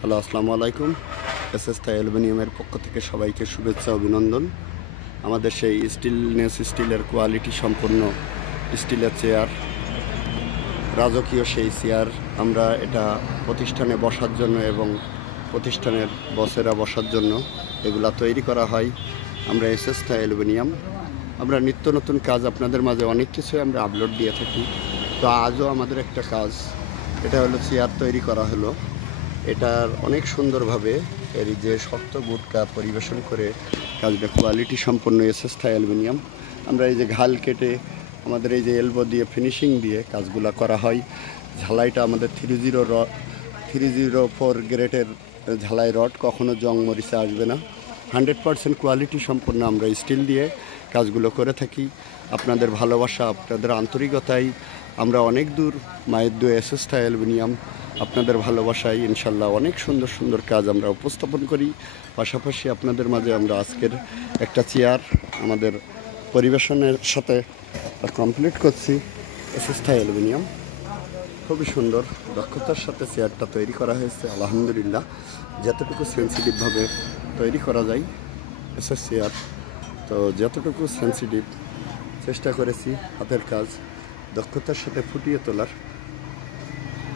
Hello, আসসালামু আলাইকুম। SS থাই অ্যালুমিনিয়ামের পক্ষ থেকে সবাইকে শুভেচ্ছা অভিনন্দন। আমাদের সেই স্টিলের কোয়ালিটি সম্পন্ন স্টিলের চেয়ার, রাজকীয় সেই চেয়ার, আমরা এটা প্রতিষ্ঠানে বসার জন্য এবং প্রতিষ্ঠানের বসেরা বসার জন্য এগুলা তৈরি করা হয়। আমরা এসএস থাই অ্যালুমিনিয়াম, আমরা নিত্য নতুন কাজ আপনাদের মাঝে অনেক কিছু আমরা আপলোড দিয়ে থাকি। তো আজও আমাদের একটা কাজ, এটা হলো চেয়ার তৈরি করা হলো। এটার অনেক সুন্দরভাবে এর যে শক্ত গুটকা পরিবেশন করে কাজটা কোয়ালিটি সম্পন্ন এসএস থাই অ্যালুমিনিয়াম। আমরা এই যে ঘাল কেটে আমাদের এই যে এলবো দিয়ে ফিনিশিং দিয়ে কাজগুলা করা হয়। ঝালাইটা আমাদের 304 গ্রেডের ঝালাই রড, কখনো জং মরিচা আসবে না। 100% কোয়ালিটি সম্পন্ন আমরা স্টিল দিয়ে কাজগুলো করে থাকি। আপনাদের ভালোবাসা, আপনাদের আন্তরিকতায় আমরা অনেক দূর মায়ের দু এসএস থাই অ্যালুমিনিয়াম আপনাদের ভালোবাসায় ইনশাল্লাহ অনেক সুন্দর সুন্দর কাজ আমরা উপস্থাপন করি। পাশাপাশি আপনাদের মাঝে আমরা আজকের একটা চেয়ার আমাদের পরিবেশনের সাথে কমপ্লিট করছি। এসএস থাই অ্যালুমিনিয়াম খুবই সুন্দর দক্ষতার সাথে চেয়ারটা তৈরি করা হয়েছে। আলহামদুলিল্লাহ, যতটুকু সেন্সিটিভভাবে তৈরি করা যায় এসএস চেয়ার, তো যতটুকু সেন্সিটিভ চেষ্টা করেছি হাতের কাজ দক্ষতার সাথে ফুটিয়ে তোলার।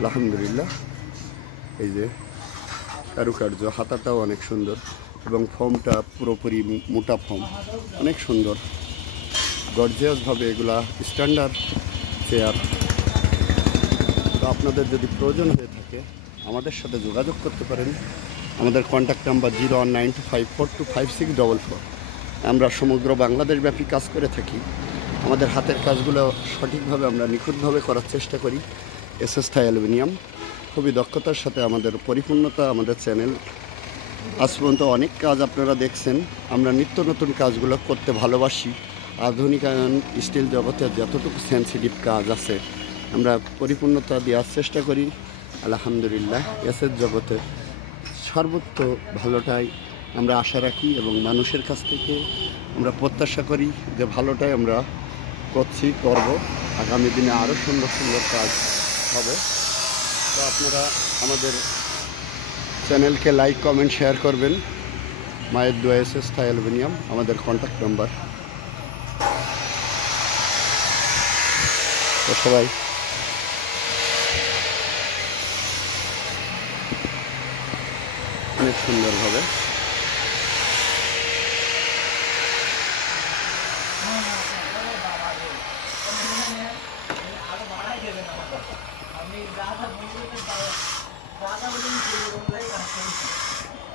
আলহামদুলিল্লাহ, এই যে কারুকার্য, হাতাটাও অনেক সুন্দর এবং ফর্মটা পুরোপুরি মোটা ফর্ম, অনেক সুন্দর গর্জিয়াসভাবে এগুলা স্ট্যান্ডার্ড চেয়ার। তো আপনাদের যদি প্রয়োজন হয়ে থাকে আমাদের সাথে যোগাযোগ করতে পারেন। আমাদের কন্ট্যাক্ট নাম্বার 0195425644। আমরা সমগ্র বাংলাদেশ ব্যাপী কাজ করে থাকি। আমাদের হাতের কাজগুলো সঠিকভাবে আমরা নিখুঁতভাবে করার চেষ্টা করি। এসএস থাই অ্যালুমিনিয়াম খুবই দক্ষতার সাথে আমাদের পরিপূর্ণতা, আমাদের চ্যানেল আজ পর্যন্ত অনেক কাজ আপনারা দেখছেন। আমরা নিত্য নতুন কাজগুলো করতে ভালোবাসি। আধুনিকায়ন স্টিল জগতের যতটুকু সেন্সিটিভ কাজ আছে আমরা পরিপূর্ণতা দেওয়ার চেষ্টা করি। আলহামদুলিল্লাহ, এসএস জগতে সর্বোচ্চ ভালোটাই আমরা আশা রাখি এবং মানুষের কাছ থেকে আমরা প্রত্যাশা করি যে ভালোটাই আমরা করব। আগামী দিনে আরও সুন্দর সুন্দর কাজ হবে। তো আপনারা আমাদের চ্যানেলকে লাইক, কমেন্ট, শেয়ার করবেন। মায়ের দোয়া এসএস থাই অ্যালুমিনিয়াম আমাদের কন্ট্যাক্ট নাম্বার। তো সবাই অনেক সুন্দরভাবে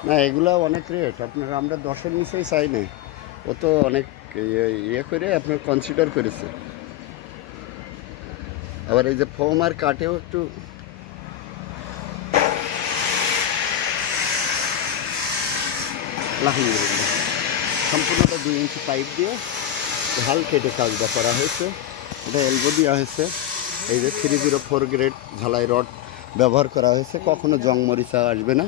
না, এগুলা অনেক রেট আপনার, আমরা 10-এর নিচেই চাই না। ও তো অনেক ইয়ে করে আপনার কনসিডার করেছে। আবার এই যে ফোম আর কাটেও একটু আলহামদুলিল্লাহ সম্পূর্ণটা 2 ইঞ্চি পাইপ দিয়ে ঢাল কেটে কাজটা করা হয়েছে। এটা এলবো দেওয়া হয়েছে। এই যে 304 গ্রেড ঝালাই রড ব্যবহার করা হয়েছে, কখনো জং মরিচা আসবে না।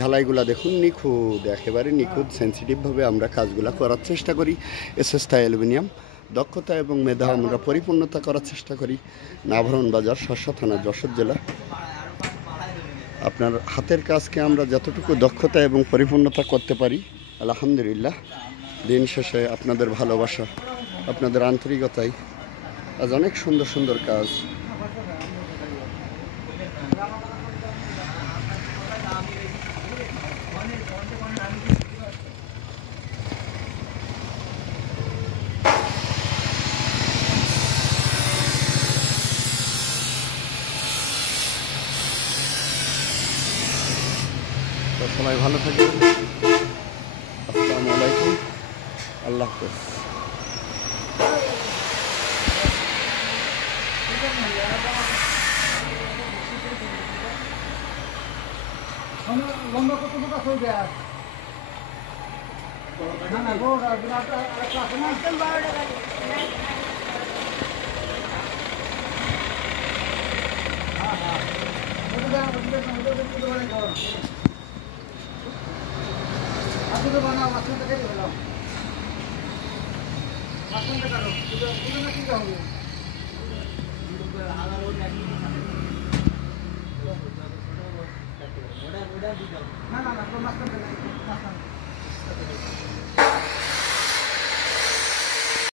ঝালাইগুলা দেখুন নিখুঁত, একেবারে নিখুঁত সেন্সিটিভভাবে আমরা কাজগুলো করার চেষ্টা করি। এসএস থাই অ্যালুমিনিয়াম দক্ষতা এবং মেধা আমরা পরিপূর্ণতা করার চেষ্টা করি। নাভরণ বাজার, শার্শা থানা, যশোর জেলা। আপনার হাতের কাজকে আমরা যতটুকু দক্ষতা এবং পরিপূর্ণতা করতে পারি আলহামদুলিল্লাহ, দিন শেষে আপনাদের ভালোবাসা, আপনাদের আন্তরিকতায় আজ অনেক সুন্দর সুন্দর কাজ। তো সবাই ভালো থাকবেন। আসসালামু আলাইকুম, আল্লাহ হাফেজ। লম্বা কতটুকু আছে ব্যাগ? না না গো, বিরাট একটা আছে না? 12 টাকা। হ্যাঁ হ্যাঁ, ওটা বানাও, মাছটা কেটে ফেলাও। মাছটা কাটো, এটা কি হবে? না না না, মাঝখানটা নাই, মাঝখানটা।